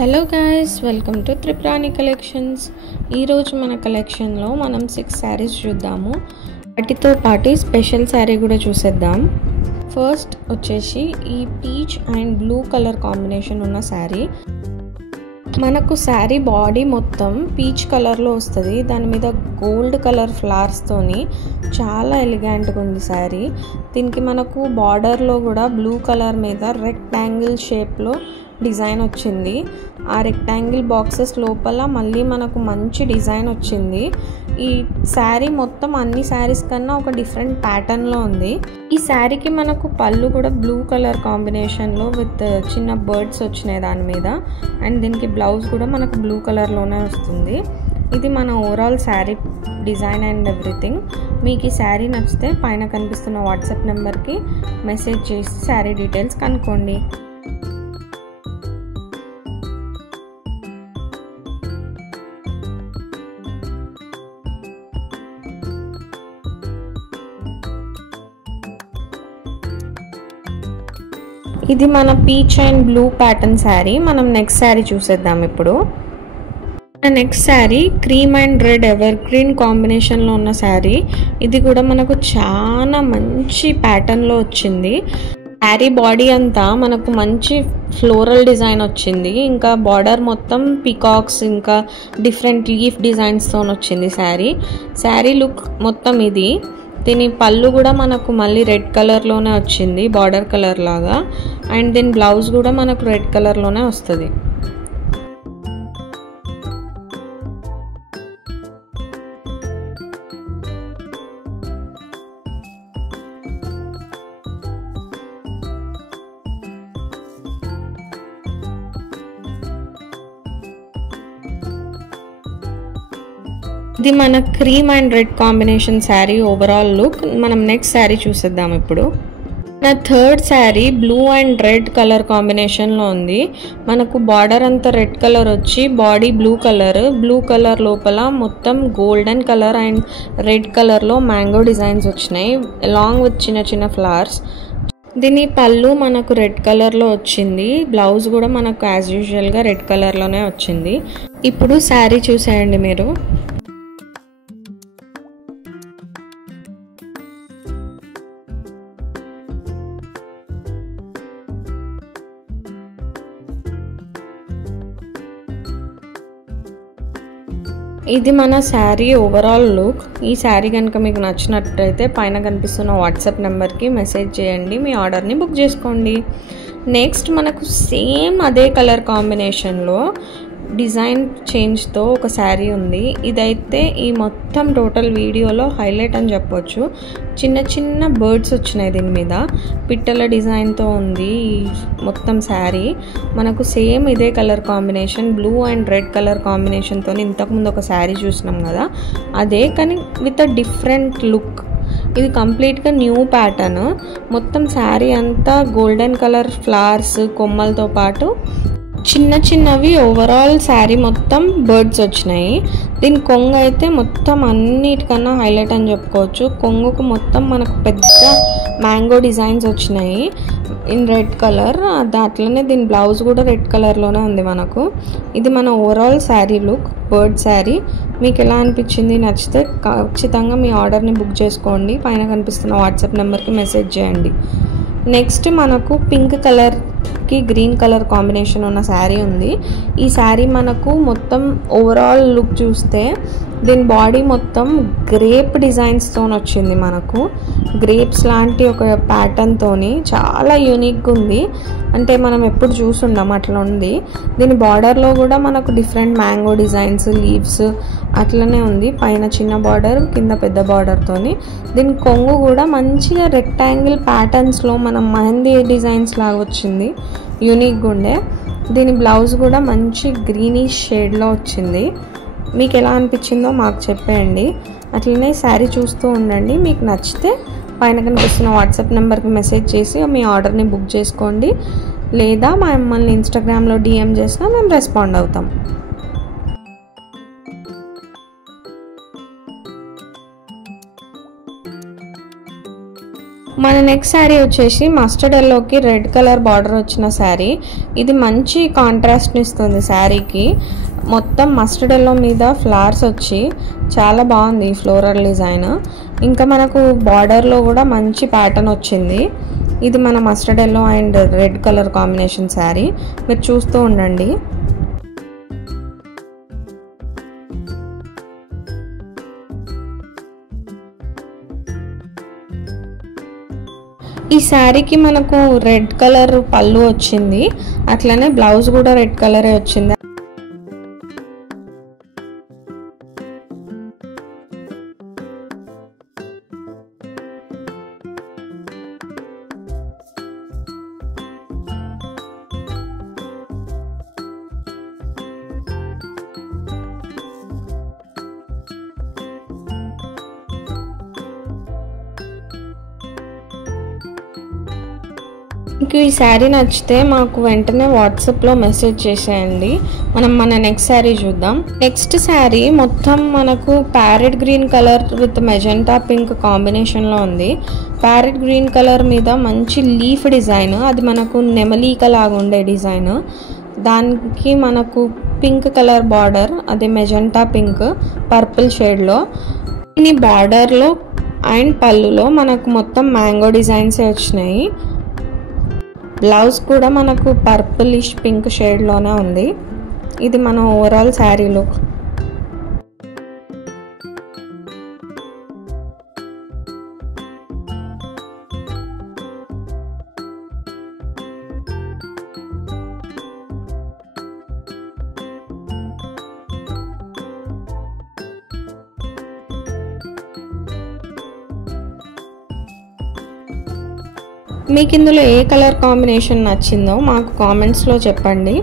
Hello guys, welcome to Triprani collections. ఈరోజు మన కలెక్షన్లో మనం 6 శారీస్ చూద్దాము. వాటితో పాటు స్పెషల్ శారీ కూడా చూసేద్దాం. ఫస్ట్ వచ్చేసి ఈ peach and blue colour combination ఉన్న శారీ. మనకు శారీ బాడీ మొత్తం పీచ్ కలర్లో వస్తుంది. దాని మీద గోల్డ్ కలర్ ఫ్లవర్స్తోని చాలా ఎలిగెంట్గా ఉంది శారీ. దీనికి మనకు బార్డర్లో కూడా బ్లూ కలర్ మీద రెక్టాంగిల్ షేప్లో డిజైన్ వచ్చింది. ఆ రెక్టాంగిల్ బాక్సెస్ లోపల మళ్ళీ మనకు మంచి డిజైన్ వచ్చింది. ఈ శారీ మొత్తం అన్ని శారీస్ కన్నా ఒక డిఫరెంట్ ప్యాటర్న్లో ఉంది. ఈ శారీకి మనకు పళ్ళు కూడా బ్లూ కలర్ కాంబినేషన్లో విత్ చిన్న బర్డ్స్ వచ్చినాయి దాని మీద. అండ్ దీనికి బ్లౌజ్ కూడా మనకు బ్లూ కలర్లోనే వస్తుంది. ఇది మన overall sari design and everything. మీకు ఈ శారీ నచ్చితే పైన కనిపిస్తున్న వాట్సాప్ నెంబర్కి మెసేజ్ చేసి శారీ డీటెయిల్స్ కనుక్కోండి. ఇది మన peach and blue pattern sari. మనం నెక్స్ట్ శారీ చూసేద్దాం. ఇప్పుడు next sari cream and red ever green కాంబినేషన్లో ఉన్న శారీ. ఇది కూడా మనకు చాలా మంచి ప్యాటర్న్లో వచ్చింది. శారీ బాడీ అంతా మనకు మంచి ఫ్లోరల్ డిజైన్ వచ్చింది. ఇంకా బార్డర్ మొత్తం పీకాక్స్ ఇంకా డిఫరెంట్ లీఫ్ డిజైన్స్తో వచ్చింది శారీ లుక్ మొత్తం ఇది. దీని పళ్ళు కూడా మనకు మళ్ళీ రెడ్ కలర్లోనే వచ్చింది, బార్డర్ కలర్ లాగా. అండ్ దీని బ్లౌజ్ కూడా మనకు రెడ్ కలర్లోనే వస్తుంది. ఇది మన cream and red combination sari overall look. మనం నెక్స్ట్ శారీ చూసేద్దాం. ఇప్పుడు నా third sari blue and red colour కాంబినేషన్లో ఉంది. మనకు బార్డర్ అంతా రెడ్ కలర్ వచ్చి బాడీ బ్లూ కలర్ లోపల మొత్తం గోల్డెన్ కలర్ అండ్ రెడ్ కలర్లో మ్యాంగో డిజైన్స్ వచ్చినాయి అలాంగ్ విత్ చిన్న చిన్న ఫ్లవర్స్. దీని పళ్ళు మనకు రెడ్ కలర్లో వచ్చింది. బ్లౌజ్ కూడా మనకు యాజ్ యూజువల్గా రెడ్ కలర్లోనే వచ్చింది. ఇప్పుడు శారీ చూసేయండి మీరు. ఇది మన శారీ ఓవరాల్ లుక్. ఈ శారీ కనుక మీకు నచ్చినట్టయితే పైన కనిపిస్తున్న వాట్సాప్ నెంబర్కి మెసేజ్ చేయండి, మీ ఆర్డర్ని బుక్ చేసుకోండి. నెక్స్ట్ మనకు సేమ్ అదే కలర్ కాంబినేషన్లో డిజైన్ చేంజ్తో ఒక శారీ ఉంది. ఇదైతే ఈ మొత్తం టోటల్ వీడియోలో హైలైట్ అని చెప్పొచ్చు. చిన్న చిన్న బర్డ్స్ వచ్చినాయి దీని మీద, పిట్టల డిజైన్తో ఉంది ఈ మొత్తం శారీ. మనకు సేమ్ ఇదే colour combination blue and red colour కాంబినేషన్తో ఇంతకుముందు ఒక శారీ చూసినాం కదా, అదే కానీ విత్ అ డిఫరెంట్ లుక్. ఇది కంప్లీట్గా న్యూ ప్యాటర్న్. మొత్తం శారీ అంతా గోల్డెన్ కలర్ ఫ్లవర్స్ కొమ్మలతో పాటు చిన్న చిన్నవి ఓవరాల్ శారీ మొత్తం బర్డ్స్ వచ్చినాయి. దీని కొంగు అయితే మొత్తం అన్నిటికన్నా హైలైట్ అని చెప్పుకోవచ్చు. కొంగుకు మొత్తం మనకు పెద్ద మ్యాంగో డిజైన్స్ వచ్చినాయి ఇన్ రెడ్ కలర్. దాంట్లోనే దీని బ్లౌజ్ కూడా రెడ్ కలర్లోనే ఉంది మనకు. ఇది మన overall sari look, bird sari. మీకు ఎలా అనిపించింది? నచ్చితే ఖచ్చితంగా మీ ఆర్డర్ని బుక్ చేసుకోండి. పైన కనిపిస్తున్న వాట్సాప్ నెంబర్కి మెసేజ్ చేయండి. నెక్స్ట్ మనకు పింక్ కలర్కి గ్రీన్ కలర్ కాంబినేషన్ ఉన్న శారీ ఉంది. ఈ శారీ మనకు మొత్తం ఓవరాల్ లుక్ చూస్తే దీని బాడీ మొత్తం గ్రేప్ డిజైన్స్తో వచ్చింది. మనకు గ్రేప్స్ లాంటి ఒక ప్యాటర్న్తో చాలా యూనిక్గా ఉంది. అంటే మనం ఎప్పుడు చూసుండం అట్లా ఉంది. దీని బార్డర్లో కూడా మనకు డిఫరెంట్ మ్యాంగో డిజైన్స్, లీవ్స్ అట్లనే ఉంది. పైన చిన్న బార్డర్, కింద పెద్ద బార్డర్తో. దీని కొంగు కూడా మంచిగా రెక్టాంగిల్ ప్యాటర్న్స్లో మనం మెహందీ డిజైన్స్ లాగా వచ్చింది, యూనిక్గా ఉండే. దీని బ్లౌజ్ కూడా మంచి గ్రీనిష్ షేడ్లో వచ్చింది. మీకు ఎలా అనిపించిందో మాకు చెప్పేయండి. అట్లనే శారీ చూస్తూ ఉండండి. మీకు నచ్చితే పైన కనిపిస్తున్న వాట్సాప్ నెంబర్కి మెసేజ్ చేసి మీ ఆర్డర్ని బుక్ చేసుకోండి. లేదా మమ్మల్ని ఇన్స్టాగ్రామ్లో DM చేసినా మేము రెస్పాండ్ అవుతాం. మన నెక్స్ట్ శారీ వచ్చేసి మస్టర్డ్ ఎల్లోకి రెడ్ కలర్ బార్డర్ వచ్చిన శారీ. ఇది మంచి కాంట్రాస్ట్ని ఇస్తుంది శారీకి. మొత్తం మస్టర్డ్ ఎల్లో మీద ఫ్లవర్స్ వచ్చి చాలా బాగుంది ఈ ఫ్లోరల్ డిజైన్. ఇంకా మనకు బార్డర్లో కూడా మంచి ప్యాటర్న్ వచ్చింది. ఇది మన mustard yellow and red colour combination sari. మీరు చూస్తూ ఉండండి. ఈ శారీకి మనకు రెడ్ కలర్ పళ్ళు వచ్చింది, అట్లనే బ్లౌజ్ కూడా రెడ్ కలరే వచ్చింది. మీకు ఈ శారీ నచ్చితే మాకు వెంటనే వాట్సాప్లో మెసేజ్ చేసేయండి. మనం మన నెక్స్ట్ శారీ చూద్దాం. నెక్స్ట్ శారీ మొత్తం మనకు parrot green colour with magenta pink కాంబినేషన్లో ఉంది. ప్యారెట్ గ్రీన్ కలర్ మీద మంచి లీఫ్ డిజైన్, అది మనకు నెమలీక లాగా ఉండే డిజైన్. దానికి మనకు పింక్ కలర్ బార్డర్, అది మెజెంటా పింక్ పర్పుల్ షేడ్లో. ఈ బార్డర్లో అండ్ పళ్ళులో మనకు మొత్తం మ్యాంగో డిజైన్సే వచ్చినాయి. బ్లౌజ్ కూడా మనకు పర్పులిష్ పింక్ షేడ్లోనే ఉంది. ఇది మన ఓవరాల్ శారీ లుక్. మీకు ఇందులో ఏ కలర్ కాంబినేషన్ నచ్చిందో మాకు కామెంట్స్లో చెప్పండి.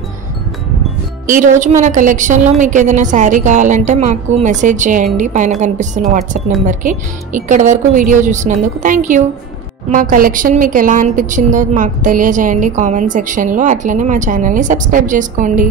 ఈరోజు మన కలెక్షన్లో మీకు ఏదైనా శారీ కావాలంటే మాకు మెసేజ్ చేయండి పైన కనిపిస్తున్న వాట్సాప్ నెంబర్కి. ఇక్కడి వరకు వీడియో చూసినందుకు థ్యాంక్ యూ. మా కలెక్షన్ మీకు ఎలా అనిపించిందో మాకు తెలియజేయండి కామెంట్ సెక్షన్లో. అట్లనే మా ఛానల్ని సబ్స్క్రైబ్ చేసుకోండి.